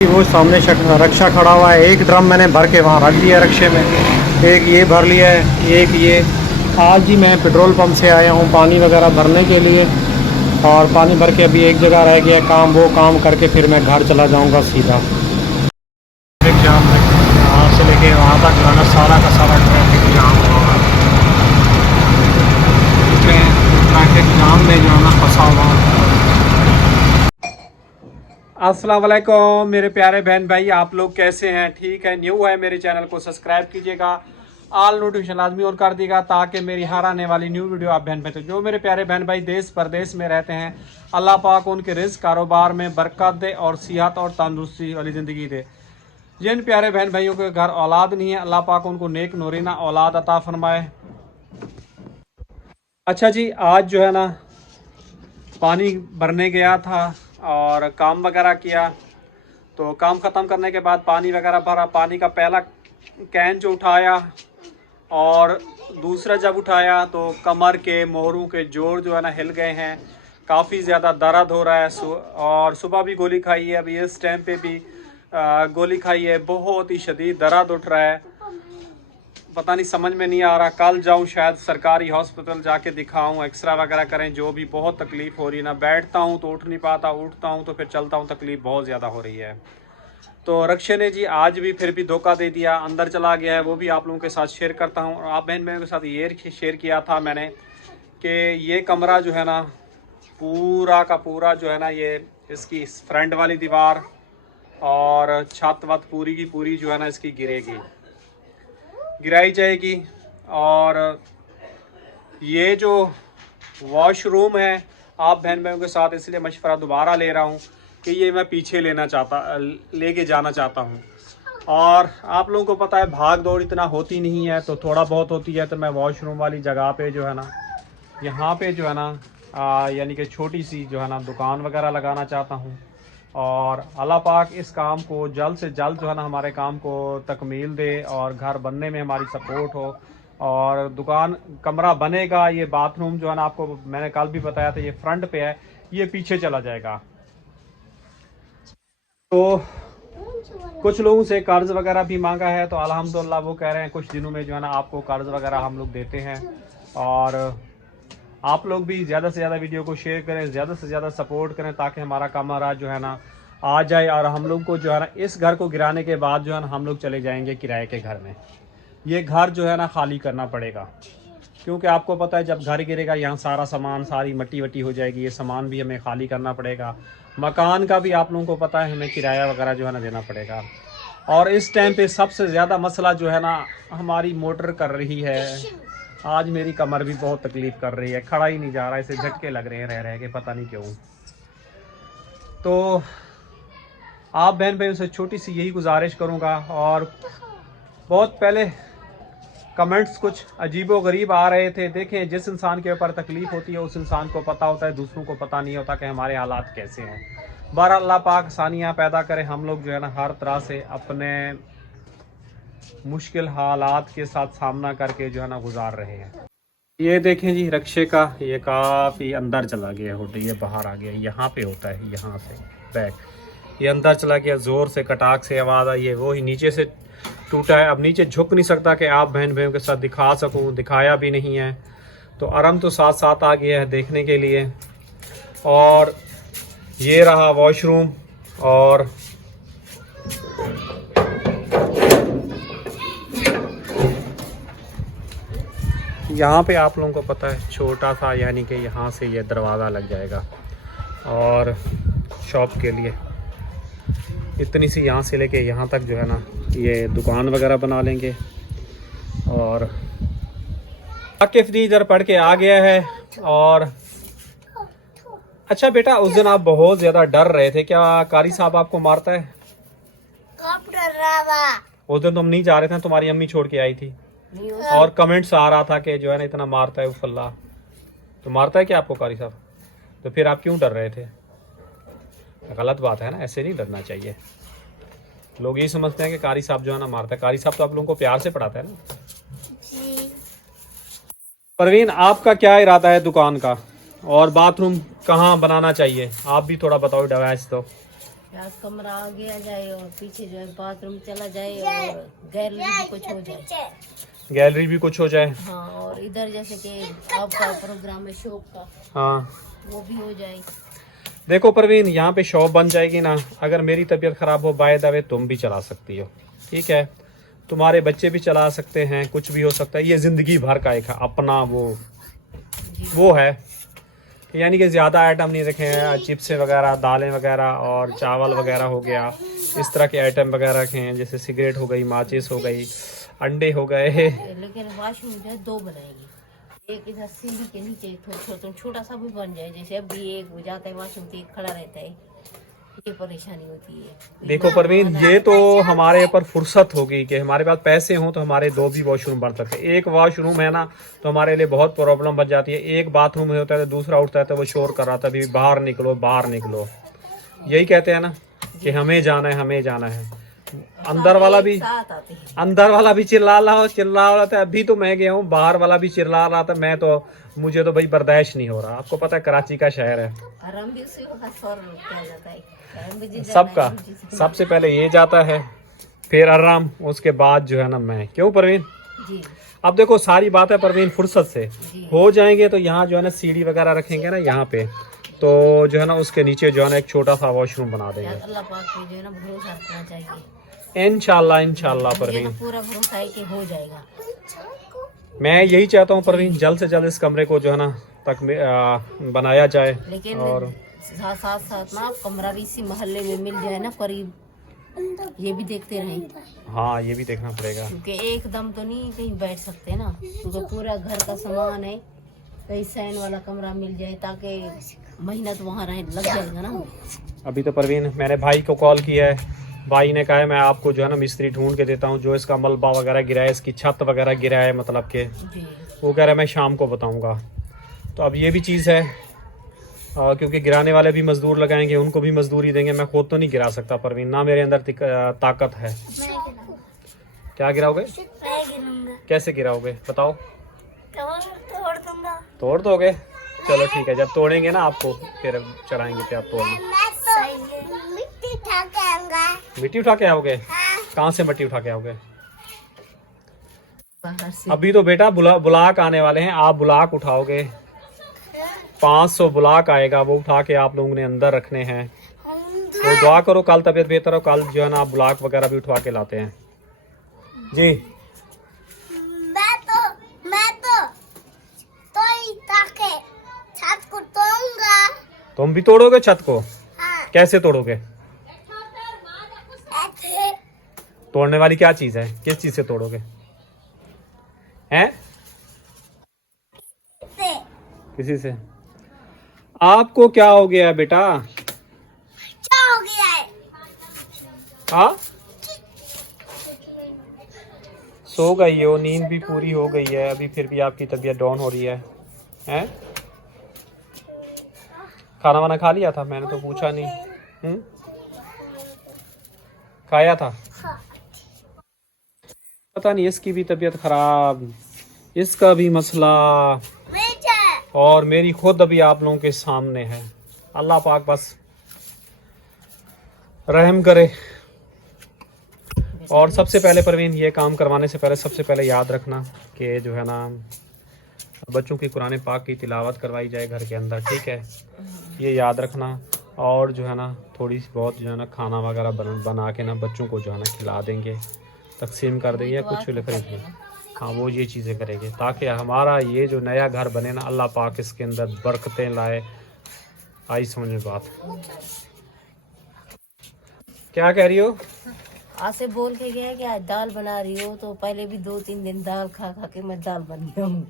वो सामने रक्षा खड़ा हुआ है। एक ड्रम मैंने भर के वहाँ रख दिया रक्षे में, एक ये भर लिया है, एक ये। आज ही मैं पेट्रोल पंप से आया हूँ पानी वगैरह भरने के लिए, और पानी भर के अभी एक जगह रह गया काम, वो काम करके फिर मैं घर चला जाऊँगा सीधा। ट्रैफिक जाम यहाँ से लेके वहाँ तक जाना, सारा का सारा ट्रैफिक जाम होगा। ट्रैफिक जाम में जाना फंसा हुआ। अस्सलाम वालेकुम मेरे प्यारे बहन भाई, आप लोग कैसे हैं? ठीक है? न्यू है मेरे चैनल को सब्सक्राइब कीजिएगा, ऑल नोटिफिकेशन लाजमी और कर दीजिएगा, ताकि मेरी हर आने वाली न्यू वीडियो आप बहन भाई तो जो मेरे प्यारे बहन भाई देश परदेश में रहते हैं, अल्लाह पाक उनके रिज़्क़ कारोबार में बरकत दे और सेहत और तंदुरुस्ती वाली ज़िंदगी दे। जिन प्यारे बहन भाइयों के घर औलाद नहीं है, अल्लाह पाक उनको नेक नूरीना औलाद अता फरमाए। अच्छा जी, आज जो है ना पानी भरने गया था और काम वगैरह किया, तो काम ख़त्म करने के बाद पानी वगैरह भरा। पानी का पहला कैन जो उठाया और दूसरा जब उठाया तो कमर के मोहरों के जोड़ जो है ना हिल गए हैं, काफ़ी ज़्यादा दर्द हो रहा है। और सुबह भी गोली खाई है, अभी इस टाइम पे भी गोली खाई है, बहुत ही शदीद दर्द उठ रहा है। पता नहीं, समझ में नहीं आ रहा। कल जाऊं शायद सरकारी हॉस्पिटल जाके दिखाऊं, एक्सरा वगैरह करें, जो भी। बहुत तकलीफ़ हो रही है ना, बैठता हूं तो उठ नहीं पाता, उठता हूं तो फिर चलता हूं, तकलीफ़ बहुत ज़्यादा हो रही है। तो रक्षे ने जी आज भी फिर भी धोखा दे दिया, अंदर चला गया है। वो भी आप लोगों के साथ शेयर करता हूँ। और आप बहन बहनों के साथ ये शेयर किया था मैंने कि ये कमरा जो है ना पूरा का पूरा जो है ना, ये इसकी फ्रंट वाली दीवार और छत वत पूरी की पूरी जो है ना इसकी गिराई जाएगी। और ये जो वॉशरूम है, आप बहन भाइयों के साथ इसलिए मशवरा दोबारा ले रहा हूँ कि ये मैं पीछे लेके जाना चाहता हूँ। और आप लोगों को पता है भाग दौड़ इतना होती नहीं है, तो थोड़ा बहुत होती है। तो मैं वॉशरूम वाली जगह पे जो है ना, यहाँ पे जो है ना यानी कि छोटी सी जो है ना दुकान वगैरह लगाना चाहता हूँ। और अल्लाह पाक इस काम को जल्द से जल्द जो है ना हमारे काम को तकमील दे और घर बनने में हमारी सपोर्ट हो। और दुकान कमरा बनेगा, ये बाथरूम जो है ना, आपको मैंने कल भी बताया था, ये फ्रंट पे है, ये पीछे चला जाएगा। तो कुछ लोगों से कर्ज वगैरह भी मांगा है, तो अल्हम्दुलिल्लाह वो कह रहे हैं कुछ दिनों में जो है ना आपको कर्ज वगैरह हम लोग देते हैं। और आप लोग भी ज़्यादा से ज़्यादा वीडियो को शेयर करें, ज़्यादा से ज़्यादा सपोर्ट करें, ताकि हमारा कमरा जो है ना आ जाए। और हम लोग को जो है ना इस घर को गिराने के बाद जो है ना हम लोग चले जाएंगे किराए के घर में। ये घर जो है ना खाली करना पड़ेगा, क्योंकि आपको पता है जब घर गिरेगा यहाँ सारा सामान, सारी मट्टी वट्टी हो जाएगी, ये सामान भी हमें खाली करना पड़ेगा। मकान का भी आप लोगों को पता है हमें किराया वगैरह जो है ना देना पड़ेगा। और इस टाइम पे सबसे ज़्यादा मसला जो है ना हमारी मोटर कर रही है। आज मेरी कमर भी बहुत तकलीफ़ कर रही है, खड़ा ही नहीं जा रहा, इसे झटके लग रहे हैं रह रह के, पता नहीं क्यों। तो आप बहन भाइयों से छोटी सी यही गुजारिश करूँगा। और बहुत पहले कमेंट्स कुछ अजीबो गरीब आ रहे थे। देखें, जिस इंसान के ऊपर तकलीफ़ होती है उस इंसान को पता होता है, दूसरों को पता नहीं होता कि हमारे हालात कैसे हैं। बहरहाल अल्लाह पाक आसानियाँ पैदा करे, हम लोग जो है ना हर तरह से अपने मुश्किल हालात के साथ सामना करके जो है ना गुजार रहे हैं। ये देखें जी, रक्षे का ये काफ़ी अंदर चला गया होता, ये बाहर आ गया, यहाँ पे होता है, यहाँ से बैक ये अंदर चला गया, ज़ोर से कटाक से आवाज़ आई है। वो ही नीचे से टूटा है, अब नीचे झुक नहीं सकता कि आप बहन भाइयों के साथ दिखा सकूं, दिखाया भी नहीं है। तो आराम तो साथ साथ आ गया है देखने के लिए। और ये रहा वॉशरूम। और यहाँ पे आप लोगों को पता है छोटा सा, यानी कि यहाँ से ये दरवाज़ा लग जाएगा और शॉप के लिए इतनी सी यहाँ से लेके यहाँ तक जो है ना ये दुकान वगैरह बना लेंगे। और आकिफ जी इधर पढ़ के आ गया है। और अच्छा बेटा, उस दिन आप बहुत ज़्यादा डर रहे थे, क्या कारी साहब आपको मारता है? कब डर रहा था? उस दिन तुम नहीं जा रहे थे, तुम्हारी अम्मी छोड़ के आई थी, और कमेंट्स आ रहा था कि जो है ना इतना मारता है उफल्ला। तो मारता है क्या आपको कारी साहब? तो फिर आप क्यों डर रहे थे? गलत बात है ना, ऐसे नहीं डरना चाहिए। लोग यही समझते हैं कि कारी साहब जो है ना मारता है। कारी साहब तो आप लोगों को प्यार से पढ़ाता है ना। परवीन, आपका क्या इरादा है दुकान का, और बाथरूम कहाँ बनाना चाहिए? आप भी थोड़ा बताओ, डिवाइस तो। आज कमरा आगे आ जाए और पीछे जो है बाथरूम चला जाए और गैलरी भी कुछ हो जाए। गैलरी भी कुछ हो जाए। हाँ, और इधर जैसे कि आपका प्रोग्राम है शॉप का, हाँ वो भी हो जाए। देखो परवीन, यहाँ पे शॉप बन जाएगी ना, अगर मेरी तबीयत खराब हो बाय द वे तुम भी चला सकती हो, ठीक है। तुम्हारे बच्चे भी चला सकते हैं, कुछ भी हो सकता है। ये जिंदगी भर का एक अपना वो है, यानी कि ज़्यादा आइटम नहीं रखे हैं। चिप्स वगैरह, दालें वगैरह और चावल वगैरह हो गया, इस तरह के आइटम वगैरह रखे हैं। जैसे सिगरेट हो गई, माचिस हो गई, अंडे हो गए। लेकिन वॉशरूम जो है 2 बनाएगी, एक इधर सीढ़ी के नीचे थोड़ा छोटा सा भी बन जाए। जैसे अभी एक हो जाता है वॉशरूम तो एक खड़ा रहता है, ये परेशानी होती है। देखो परवीन, ये तो हमारे ऊपर फुर्सत होगी कि हमारे पास पैसे हों तो हमारे 2 भी वॉशरूम बन सकते हैं। एक वॉशरूम है ना तो हमारे लिए बहुत प्रॉब्लम बन जाती है। एक बाथरूम में होता है तो दूसरा उठता है तो वो शोर कर रहा था, अभी बाहर निकलो बाहर निकलो, यही कहते हैं ना कि हमें जाना है हमें जाना है। अंदर वाला भी चिल्ला रहा था। अभी तो मैं गया हूँ, बाहर वाला भी चिल्ला रहा था। मुझे तो भाई बर्दाश्त नहीं हो रहा। आपको पता है कराची का शहर है, सबका सबसे पहले ये जाता है, फिर आराम, उसके बाद जो है ना मैं। क्यों परवीन? जी। अब देखो सारी बात है परवीन फुर्सत से हो जाएंगे। तो यहाँ जो है ना सीढ़ी वगैरह रखेंगे ना यहाँ पे, तो जो है ना उसके नीचे जो है ना एक छोटा सा वॉशरूम बना देंगे। अल्लाह पाक पे जो है ना भरोसा रखना चाहिए। इंशाल्लाह परवीन, पूरा भरोसा है कि हो जाएगा। मैं यही चाहता हूँ परवीन, जल्द से जल्द इस कमरे को जो है ना बनाया जाए। लेकिन और साथ ना कमरा भी इसी मोहल्ले में मिल जाए ना करीब, ये भी देखते रहें। हाँ ये भी देखना पड़ेगा, क्योंकि एकदम तो नहीं कहीं बैठ सकते ना, क्योंकि पूरा घर का सामान है। कहीं सैन वाला कमरा मिल जाए ताकि महीना तो वहाँ रहे, लग जाएगा ना। अभी तो परवीन मैंने भाई को कॉल किया है, भाई ने कहा है मैं आपको जो है ना मिस्त्री ढूंढ के देता हूँ, जो इसका मलबा वगैरह गिरा है, इसकी छत वगैरह गिरा है, मतलब के वो कह रहा है मैं शाम को बताऊँगा। तो अब ये भी चीज़ है, क्योंकि गिराने वाले भी मजदूर लगाएंगे, उनको भी मजदूरी देंगे। मैं खुद तो नहीं गिरा सकता परवीन, ना मेरे अंदर ताकत है। क्या गिराओगे? कैसे गिराओगे बताओ? तोड़ दूंगा। तोड़ दोगे? चलो ठीक है, जब तोड़ेंगे ना आपको फिर चढ़ाएंगे, फिर आप तोड़ना। मिट्टी उठा के आऊंगा। मिट्टी उठा के आओगे? कहाँ से मिट्टी उठा के आओगे? बाहर से। अभी तो बेटा बुलाक आने वाले हैं, आप बुलाक उठाओगे। 500 बुलाक आएगा, वो उठा के आप लोगों ने अंदर रखने हैं। तो दुआ करो कल तबीयत बेहतर हो, कल जो है ना आप बुलाक वगैरह भी उठवा के लाते हैं जी। छत को तोड़ूंगा। तुम भी तोड़ोगे छत को? हाँ। कैसे तोड़ोगे? ऐसे। तोड़ने वाली क्या चीज है? किस चीज से तोड़ोगे? हैं? किसी से? आपको क्या हो गया है बेटा? क्या हो गया है? हाँ, सो गई हो, नींद भी पूरी हो गई है, अभी फिर भी आपकी तबीयत डाउन हो रही है। हैं? खाना वाना खा लिया था? मैंने तो पूछा नहीं। खाया था? पता नहीं, इसकी भी तबीयत खराब, इसका भी मसला, और मेरी खुद अभी आप लोगों के सामने है। अल्लाह पाक बस रहम करे। और सबसे पहले परवीन, ये काम करवाने से पहले सबसे पहले याद रखना कि जो है ना बच्चों की कुरान पाक की तिलावत करवाई जाए घर के अंदर, ठीक है? ये याद रखना। और जो है ना थोड़ी सी बहुत जो है ना खाना वगैरह बना के ना बच्चों को जो है ना खिला देंगे, तकसीम कर देंगे, कुछ भी खरीदेंगे। हाँ वो ये चीज़ें करेंगे ताकि हमारा ये जो नया घर बने ना, अल्लाह पाक इसके अंदर बरकतें लाए। आई समझ में बात? क्या कह रही हो? आज से बोल के गया कि आज दाल बना रही हो, तो पहले भी 2-3 दिन दाल खा खा के मैं दाल बन गया हूँ,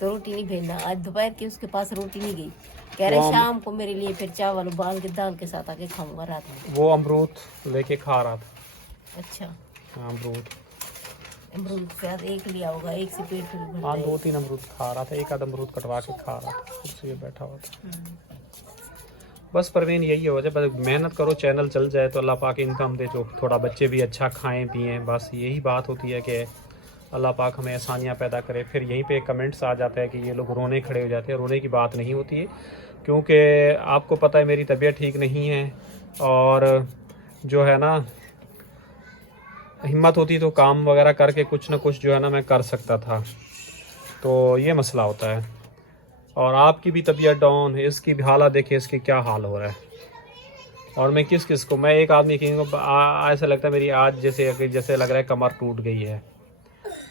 तो रोटी नहीं भेजना। आज दोपहर की उसके पास रोटी नहीं गई, कह रहे शाम को मेरे लिए फिर चावल उबाल के दाल के साथ आके खाऊंगा रात में। वो अमरूद लेके खा रहा था। अच्छा। हाँ अमरूद शायद एक लिया होगा, एक से पेट फिर भरता हाँ है। 2-3 अमरूद खा रहा था, एक आध अमरूद कटवा के खा रहा था, उससे बैठा हुआ था। बस परवीन यही हो जाए, बस मेहनत करो, चैनल चल जाए तो अल्लाह पाक इनकम दे, जो थोड़ा बच्चे भी अच्छा खाएं पिएं, बस यही बात होती है कि अल्लाह पाक हमें आसानियाँ पैदा करे। फिर यहीं पे कमेंट्स आ जाता है कि ये लोग रोने खड़े हो जाते हैं, रोने की बात नहीं होती है। क्योंकि आपको पता है मेरी तबीयत ठीक नहीं है, और जो है ना हिम्मत होती तो काम वगैरह करके कुछ ना कुछ जो है ना मैं कर सकता था। तो ये मसला होता है। और आपकी भी तबीयत डाउन है, इसकी भी हालत देखिए इसकी क्या हाल हो रहा है। और मैं किस को, मैं एक आदमी की ऐसा लगता है मेरी आज जैसे लग रहा है कमर टूट गई है,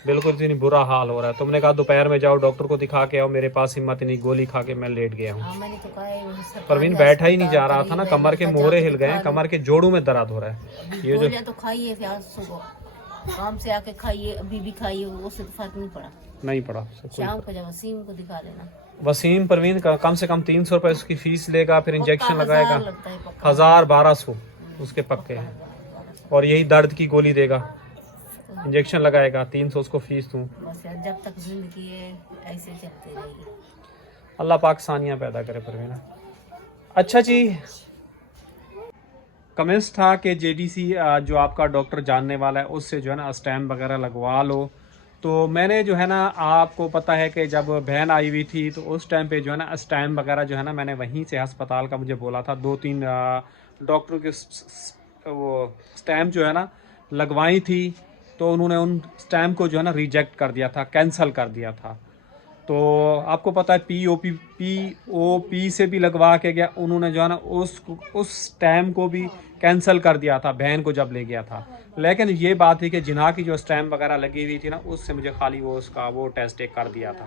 बिल्कुल इतनी बुरा हाल हो रहा है। तुमने कहा दोपहर में जाओ डॉक्टर को दिखा के आओ, मेरे पास हिम्मत नहीं, गोली खा के मैं लेट गया हूँ। मैंने तो कहा है वो सरकारी परवीन बैठा ही नहीं जा रहा था ना, अस्पताल कमर के करीब है, मोहरे जाके हिल गए हैं, दिखा लो। कमर के जोड़ों में दर्द हो रहा है। ये जो गोलियां तो खाई है, फिर आज सुबह काम से आके खाइए, अभी भी खाइए, उससे तो फर्क नहीं पड़ा। नहीं पड़ा। शाम को जब वसीम को दिखा लेना। वसीम परवीन का कम से कम 300 रुपये उसकी फीस लेगा, फिर इंजेक्शन पक्का लगाएगा 1000 लगता है, पक्का 1000-1200 उसके पक्के हैं। और यही दर्द की गोली देगा, इंजेक्शन लगाएगा, 300 उसको फीस दूँ। बस यार, जब तक जिंदगी है ऐसे चलते रहेगी। अल्लाह पाक सानिया पैदा करे परवीन। अच्छा जी, कमेंट्स था कि जेडीसी जो आपका डॉक्टर जानने वाला है उससे जो है ना स्टैम्प वगैरह लगवा लो। तो मैंने जो है ना, आपको पता है कि जब बहन आई हुई थी तो उस टाइम पे जो है ना स्टैम्प वगैरह जो है ना मैंने वहीं से अस्पताल का मुझे बोला था, 2-3 डॉक्टर के वो स्टैम्प जो है ना लगवाई थी, तो उन्होंने उन स्टैम्प को जो है ना रिजेक्ट कर दिया था, कैंसिल कर दिया था। तो आपको पता है पीओपी से भी लगवा के गया, उन्होंने जो है ना उस स्टैम्प को भी कैंसिल कर दिया था बहन को जब ले गया था। लेकिन ये बात थी कि जिन्हा की जो स्टैम्प वगैरह लगी हुई थी ना, उससे मुझे खाली वो टेस्ट एक कर दिया था।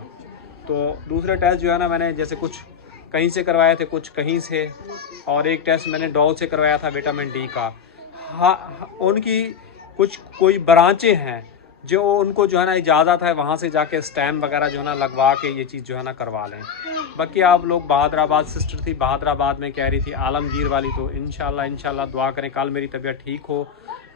तो दूसरे टेस्ट जो है ना मैंने जैसे कुछ कहीं से करवाए थे, कुछ कहीं से, और एक टेस्ट मैंने डॉल से करवाया था विटामिन डी का। हाँ, उनकी कोई ब्रांचें हैं जो उनको जो है ना इजाज़त है वहाँ से जाके स्टैम्प वगैरह जो है ना लगवा के ये चीज़ जो है ना करवा लें। बाकी आप लोग बहादुराबाद, सिस्टर थी बहादुराबाद में कह रही थी आलमगीर वाली, तो इंशाल्लाह दुआ करें कल मेरी तबीयत ठीक हो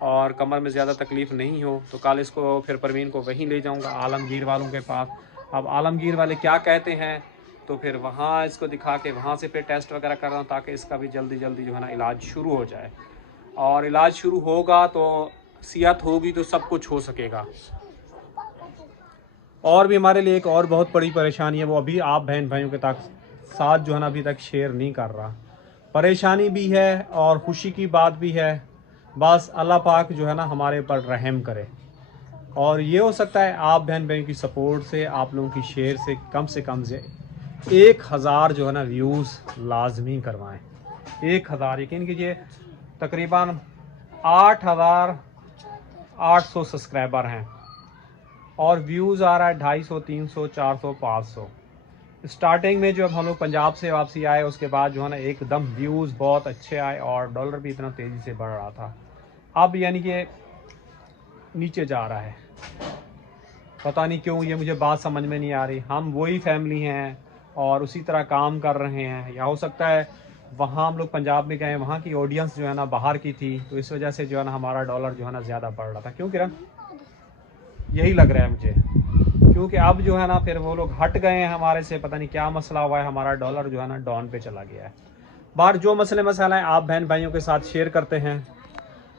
और कमर में ज़्यादा तकलीफ़ नहीं हो, तो कल इसको फिर परवीन को वहीं ले जाऊँगा आलमगीर वालों के पास। अब आलमगीर वाले क्या कहते हैं तो फिर वहाँ इसको दिखा के वहाँ से फिर टेस्ट वगैरह कर रहा हूँ, ताकि इसका भी जल्दी जो है ना इलाज शुरू हो जाए। और इलाज शुरू होगा तो सेहत होगी तो सब कुछ हो सकेगा। और भी हमारे लिए एक और बहुत बड़ी परेशानी है, वो अभी आप बहन भाइयों के साथ जो है ना अभी तक शेयर नहीं कर रहा। परेशानी भी है और खुशी की बात भी है, बस अल्लाह पाक जो है ना हमारे ऊपर रहम करे। और ये हो सकता है आप बहन भाइयों की सपोर्ट से, आप लोगों की शेयर से कम 1000 जो है ना व्यूज़ लाजमी करवाएं। 1000, यकीन कीजिए तकरीबन 8800 सब्सक्राइबर हैं और व्यूज़ आ रहा है 250, 300, 400, 500। स्टार्टिंग में जब हम लोग पंजाब से वापसी आए उसके बाद जो है ना एकदम व्यूज़ बहुत अच्छे आए और डॉलर भी इतना तेज़ी से बढ़ रहा था। अब यानी कि नीचे जा रहा है, पता नहीं क्यों, ये मुझे बात समझ में नहीं आ रही। हम वही फैमिली हैं और उसी तरह काम कर रहे हैं, या हो सकता है वहाँ हम लोग पंजाब में गए, वहाँ की ऑडियंस जो है ना बाहर की थी, तो इस वजह से जो है ना हमारा डॉलर जो है ना ज़्यादा बढ़ रहा था। क्यों किरण? यही लग रहा है मुझे, क्योंकि अब जो है ना फिर वो लोग हट गए हैं हमारे से, पता नहीं क्या मसला हुआ है, हमारा डॉलर जो है ना डाउन पे चला गया है। बाहर जो मसला है आप बहन भाइयों के साथ शेयर करते हैं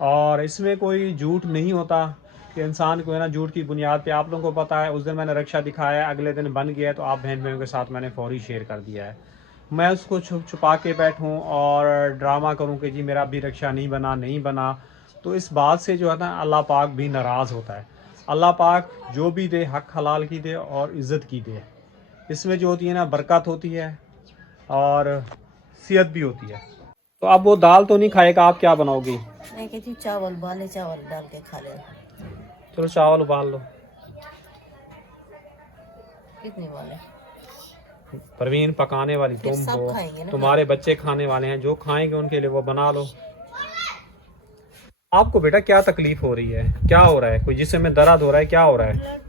और इसमें कोई झूठ नहीं होता कि इंसान को है ना झूठ की बुनियाद पे, आप लोगों को पता है उस दिन मैंने रक्षा दिखाया, अगले दिन बन गया, तो आप बहन भाइयों के साथ मैंने फौरी शेयर कर दिया है। मैं उसको छुपा के बैठूं और ड्रामा करूं कि जी मेरा भी रक्षा नहीं बना, तो इस बात से जो है ना अल्लाह पाक भी नाराज़ होता है। अल्लाह पाक जो भी दे हक हलाल की दे और इज़्ज़त की दे, इसमें जो होती है ना बरकत होती है और सेहत भी होती है। तो अब वो दाल तो नहीं खाएगा, आप क्या बनाओगी? मैं कहती हूँ चावल डाल के खा ले। चलो चावल उबाल लो। कितने वाले? परवीन पकाने वाली फिर तुम सब हो, खाएंगे ना। तुम्हारे बच्चे खाने वाले हैं, जो खाएंगे उनके लिए वो बना लो। आपको बेटा क्या तकलीफ हो रही है, क्या हो रहा है? कोई जिस्म में दर्द हो रहा है, क्या हो रहा है?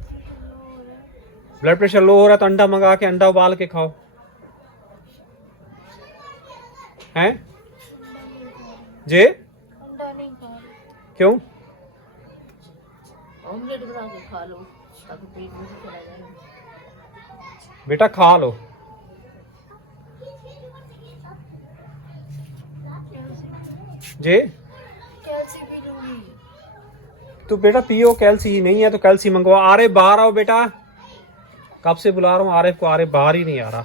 ब्लड प्रेशर लो हो रहा है तो अंडा मंगा के अंडा उबाल के खाओ। हैं जे? क्यों? ऑमलेट बना के खा लो ताकि पेट में चला जाए। बेटा खा लो। जे तो बेटा पियो, कैल्सी नहीं है तो कैल्सी मंगवा। आरिफ बाहर आओ बेटा, कब से बुला रहा हूँ आरिफ को, आरिफ बाहर ही नहीं आ रहा।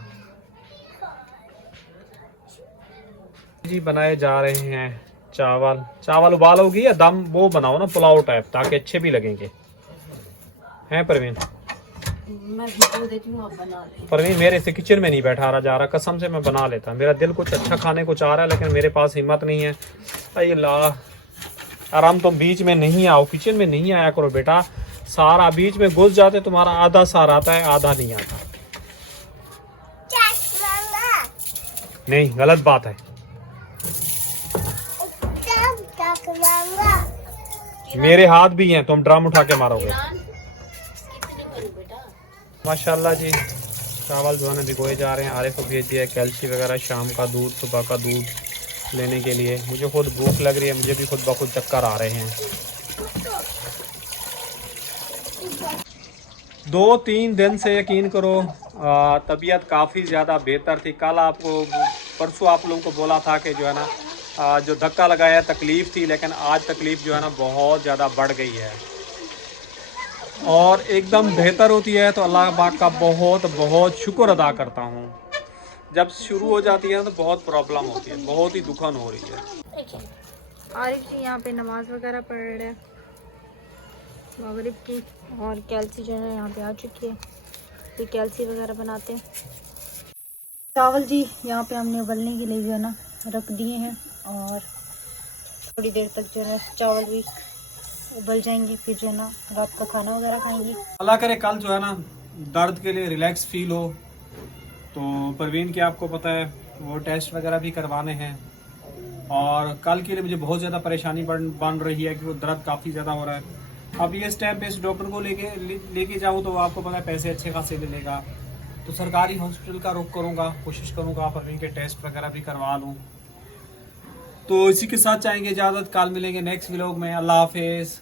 जी बनाए जा रहे हैं चावल। चावल उबालोगी या दम वो बनाओ ना पुलाव टाइप, ताकि अच्छे भी लगेंगे, हैं परवीन? मैं भिगो देती हूँ, आप बना लें। परवीन मेरे से किचन में नहीं बैठा रहा जा रहा, कसम से मैं बना लेता। मेरा दिल कुछ अच्छा खाने को चाह रहा है, लेकिन मेरे पास हिम्मत नहीं है। अल्लाह, आराम तुम बीच में नहीं आओ, किचन में नहीं आया करो बेटा। सारा बीच में घुस जाते, तुम्हारा आधा सार आता है, आधा नहीं आता। नहीं, गलत बात है। मेरे हाथ भी हैं, तुम ड्रम उठा के मारोगे। माशाल्लाह जी, चावल जो है ना भिगोए जा रहे हैं। आरिफ को भेज दिया है कैल्शी वगैरह, शाम का दूध, सुबह का दूध लेने के लिए। मुझे खुद भूख लग रही है, मुझे भी खुद ब खुद चक्कर आ रहे हैं। 2-3 दिन से यकीन करो तबीयत काफ़ी ज़्यादा बेहतर थी। कल आपको, परसों आप लोगों को बोला था कि जो है ना जो धक्का लगाया तकलीफ़ थी, लेकिन आज तकलीफ़ जो है ना बहुत ज़्यादा बढ़ गई है और एकदम बेहतर होती है। तो अल्लाह पाक का बहुत बहुत शुक्र अदा करता हूँ। जब शुरू हो जाती है तो बहुत प्रॉब्लम होती है, बहुत ही दुखन हो रही है। आरिफ जी यहाँ पे नमाज वगैरह पढ़ रहे हैं मगरिब की, और कैल्सी जो है यहाँ पे आ चुकी है, तो कैल्सी वगैरह बनाते हैं। चावल जी यहाँ पे हमने उबलने के लिए जो है ना रख दिए हैं, और थोड़ी देर तक जो है चावल भी उबल जाएंगे, फिर जो है ना रात का खाना वगैरह खाएंगे। अल्लाह करे कल जो है ना दर्द के लिए रिलैक्स फील हो। तो परवीन के आपको पता है वो टेस्ट वगैरह भी करवाने हैं, और कल के लिए मुझे बहुत ज़्यादा परेशानी बन रही है कि वो दर्द काफ़ी ज़्यादा हो रहा है। अब ये स्टेप बेस्ड डॉक्टर को लेके जाऊँ तो आपको पता है पैसे अच्छे खासे ले लेगा, तो सरकारी हॉस्पिटल का रुख करूँगा, कोशिश करूँगा परवीन के टेस्ट वगैरह भी करवा लूँ। तो इसी के साथ चाहेंगे इजाज़त, कल मिलेंगे नेक्स्ट व्लॉग में। अल्लाह हाफिज़।